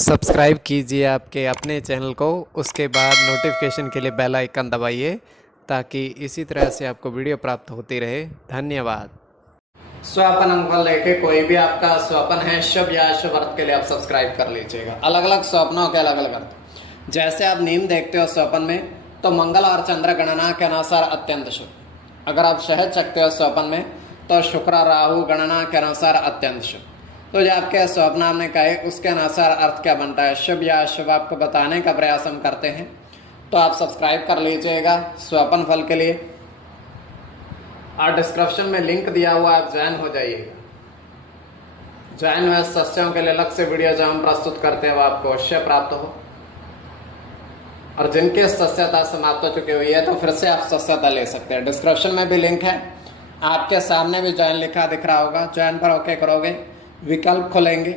Subscribe कीजिए आपके अपने चैनल को, उसके बाद नोटिफिकेशन के लिए बेल आइकन दबाइए ताकि इसी तरह से आपको वीडियो प्राप्त होती रहे। धन्यवाद। स्वपन अंगफल लेके कोई भी आपका स्वपन है शुभ या अशुभ अर्थ के लिए आप सब्सक्राइब कर लीजिएगा। अलग अलग स्वप्नों के अलग अलग अर्थ। जैसे आप नींद देखते हो स्वपन में, तो मंगल और चंद्र गणना के अनुसार अत्यंत शुभ। अगर आप शहद चखते हो स्वपन में, तो शुक्र राहु गणना के अनुसार अत्यंत शुभ। तो जो आपके स्वप्न हमने कहे उसके अनुसार अर्थ क्या बनता है, शुभ या अशुभ, आपको बताने का प्रयास हम करते हैं। तो आप सब्सक्राइब कर लीजिएगा स्वपन फल के लिए, और डिस्क्रिप्शन में लिंक दिया हुआ, आप ज्वाइन हो जाइएगा। ज्वाइन हुए सस्यों के लिए अलग से वीडियो जो हम प्रस्तुत करते हैं वो आपको अवश्य प्राप्त हो। और जिनकी सस्यता समाप्त हो चुकी हुई है तो फिर से आप सस्यता ले सकते हैं। डिस्क्रिप्शन में भी लिंक है, आपके सामने भी ज्वाइन लिखा दिख रहा होगा। ज्वाइन पर ओके करोगे, विकल्प खोलेंगे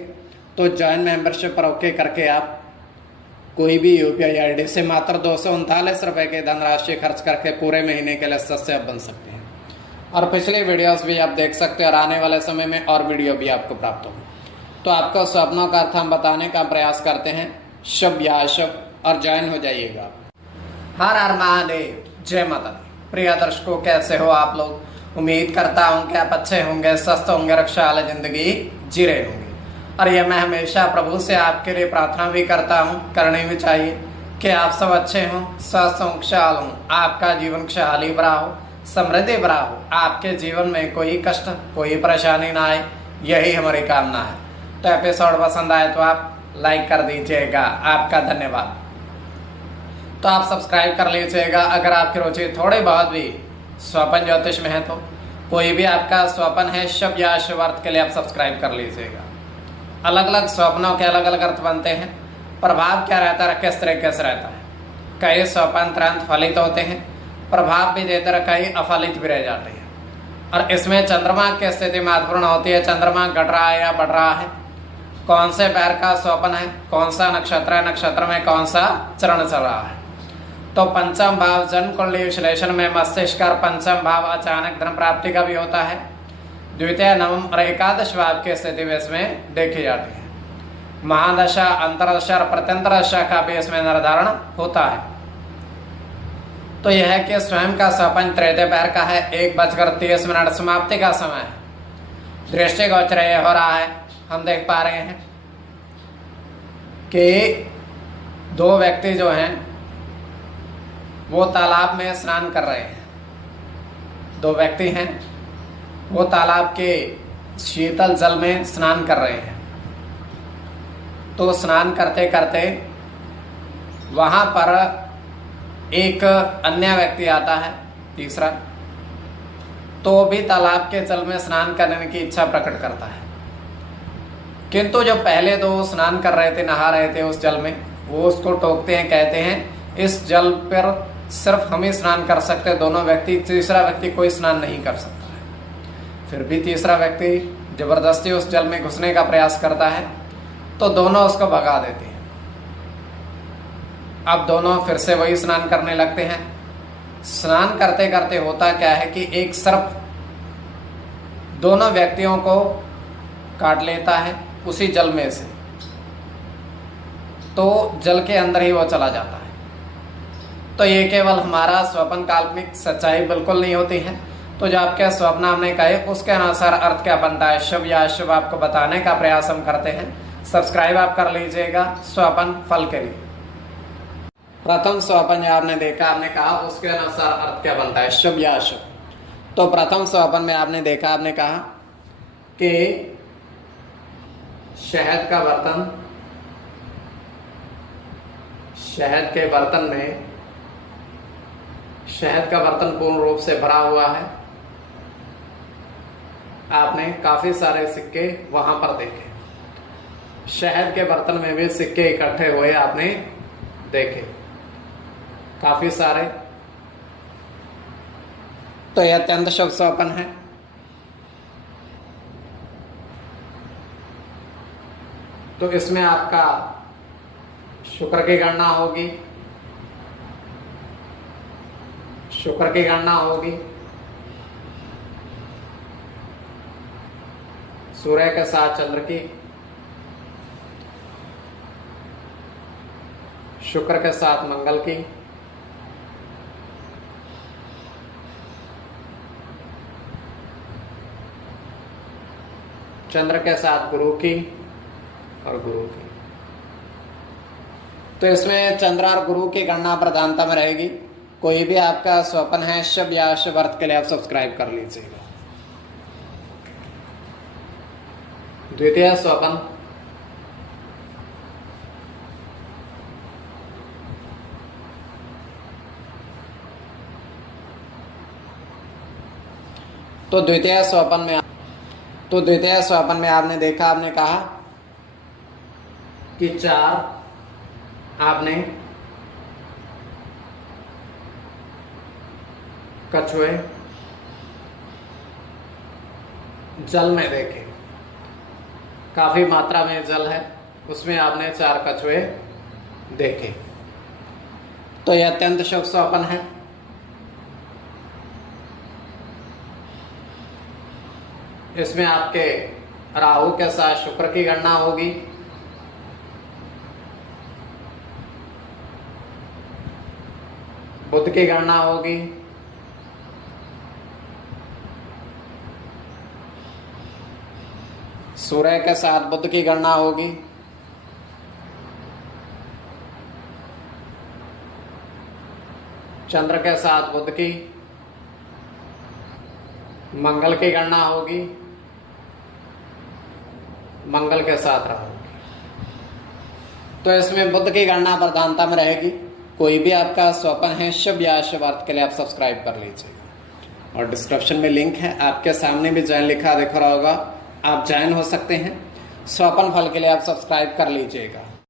तो ज्वाइन मेंबरशिप पर ओके करके आप कोई भी यूपीआई आईडी से मात्र 239 रुपये की धनराशि खर्च करके पूरे महीने के लिए सदस्य बन सकते हैं। और पिछले वीडियोस भी आप देख सकते हैं, और आने वाले समय में और वीडियो भी आपको प्राप्त होंगे। तो आपको स्वप्नों का अर्थ हम बताने का प्रयास करते हैं, शुभ या अशुभ, और ज्वाइन हो जाइएगा। हर हर महादेव, जय माता दी। प्रिय दर्शकों, कैसे हो आप लोग? उम्मीद करता हूँ कि आप अच्छे होंगे, स्वस्थ होंगे, रक्षा वाले जिंदगी जी रहे होंगे। और ये मैं हमेशा प्रभु से आपके लिए प्रार्थना भी करता हूँ, करनी भी चाहिए, कि आप सब अच्छे हों, स्वस्थ हों, खुशहाल हों, आपका जीवन खुशहाली भरा हो, समृद्धि भरा हो, आपके जीवन में कोई कष्ट, कोई परेशानी ना आए, यही हमारी कामना है। तो एपिसोड पसंद आए तो आप लाइक कर दीजिएगा, आपका धन्यवाद। तो आप सब्सक्राइब कर लीजिएगा। अगर आपकी रुचि थोड़ी बहुत भी स्वपन ज्योतिष में है, तो कोई भी आपका स्वपन है शुभ या अशुभ अर्थ के लिए आप सब्सक्राइब कर लीजिएगा। अलग अलग स्वप्नों के अलग अलग अर्थ बनते हैं। प्रभाव क्या रहता है, किस तरीके से रहता है? कई स्वपन तुरंत फलित होते हैं, प्रभाव भी देते रहे, कई अफलित भी रह जाते हैं। और इसमें चंद्रमा की स्थिति महत्वपूर्ण होती है। चंद्रमा घट रहा है या बढ़ रहा है, कौन से पैर का स्वपन है, कौन सा नक्षत्र है, नक्षत्र में कौन सा चरण चल रहा है। तो पंचम भाव जन्म कुंडली विश्लेषण में मस्तिष्क और पंचम भाव अचानक धन प्राप्ति का भी होता है। द्वितीय, नवम और एकादश भाव की स्थिति में इसमें देखी जाती है। महादशा, अंतरदशा और प्रत्यंतर दशा का भी इसमें निर्धारण होता है। तो यह है कि स्वयं का स्वपन तृतीय पैर का है, 1:30 समाप्ति का समय है। दृष्टिगोचर हो रहा है, हम देख पा रहे हैं कि दो व्यक्ति जो हैं वो तालाब में स्नान कर रहे हैं। दो व्यक्ति हैं, वो तालाब के शीतल जल में स्नान कर रहे हैं। तो स्नान करते करते वहां पर एक अन्य व्यक्ति आता है, तीसरा, तो भी तालाब के जल में स्नान करने की इच्छा प्रकट करता है। किंतु जो पहले दो स्नान कर रहे थे, नहा रहे थे उस जल में, वो उसको टोकते हैं, कहते हैं इस जल पर सिर्फ हम ही स्नान कर सकते हैं, दोनों व्यक्ति, तीसरा व्यक्ति कोई स्नान नहीं कर सकता है। फिर भी तीसरा व्यक्ति जबरदस्ती उस जल में घुसने का प्रयास करता है, तो दोनों उसको भगा देते हैं। अब दोनों फिर से वही स्नान करने लगते हैं। स्नान करते करते होता क्या है कि एक सर्प दोनों व्यक्तियों को काट लेता है उसी जल में से, तो जल के अंदर ही वो चला जाता है। तो ये केवल हमारा स्वप्न, काल्पनिक सच्चाई बिल्कुल नहीं होती है। तो जो आपके स्वप्न हमने कहे उसके अनुसार अर्थ क्या बनता है, शुभ या अशुभ, आपको बताने का प्रयास हम करते हैं। सब्सक्राइब आप कर लीजिएगा स्वपन फल के लिए। प्रथम स्वपन जो आपने देखा, आपने कहा उसके अनुसार अर्थ क्या बनता है, शुभ या अशुभ। तो प्रथम स्वपन में आपने देखा, आपने कहा कि शहद का बर्तन, शहद के बर्तन में, शहद का बर्तन पूर्ण रूप से भरा हुआ है। आपने काफी सारे सिक्के वहां पर देखे, शहद के बर्तन में भी सिक्के इकट्ठे हुए आपने देखे, काफी सारे। तो यह अत्यंत शुभ स्वप्न है। तो इसमें आपका शुक्र की गणना होगी, शुक्र की गणना होगी, सूर्य के साथ चंद्र की, शुक्र के साथ मंगल की, चंद्र के साथ गुरु की और गुरु की। तो इसमें चंद्र और गुरु की गणना प्रधानता में रहेगी। कोई भी आपका स्वप्न है शुभ या अशुभ अर्थ के लिए आप सब्सक्राइब कर लीजिएगा। द्वितीय स्वप्न, तो द्वितीय स्वप्न में आपने देखा, आपने कहा कि 4 आपने कछुए जल में देखे, काफी मात्रा में जल है, उसमें आपने 4 कछुए देखे। तो यह अत्यंत शुभ स्वप्न है। इसमें आपके राहु के साथ शुक्र की गणना होगी, बुध की गणना होगी, सूर्य के साथ बुध की गणना होगी, चंद्र के साथ बुध की, मंगल की गणना होगी, मंगल के साथ राहु की। तो इसमें बुध की गणना प्रधानता में रहेगी। कोई भी आपका स्वप्न है शुभ या अशुभ अर्थ के लिए आप सब्सक्राइब कर लीजिएगा। और डिस्क्रिप्शन में लिंक है, आपके सामने भी ज्वाइन लिखा दिख रहा होगा, आप ज्वाइन हो सकते हैं। स्वप्न फल के लिए आप सब्सक्राइब कर लीजिएगा।